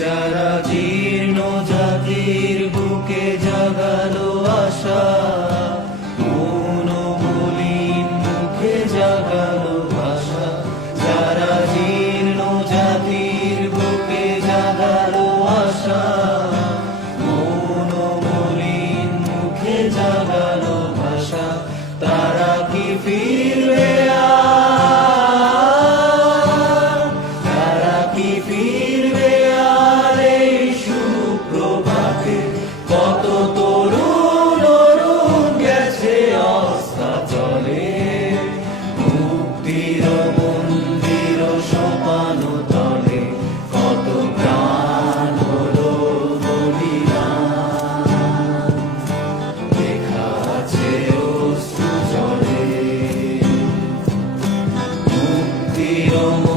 যারা জীর্ণ জাতির বুকে জাগালো আশা মুখে যারা জীর্ণ জাতির বুকে আশা মুখে তারা ফিরবে Ti, O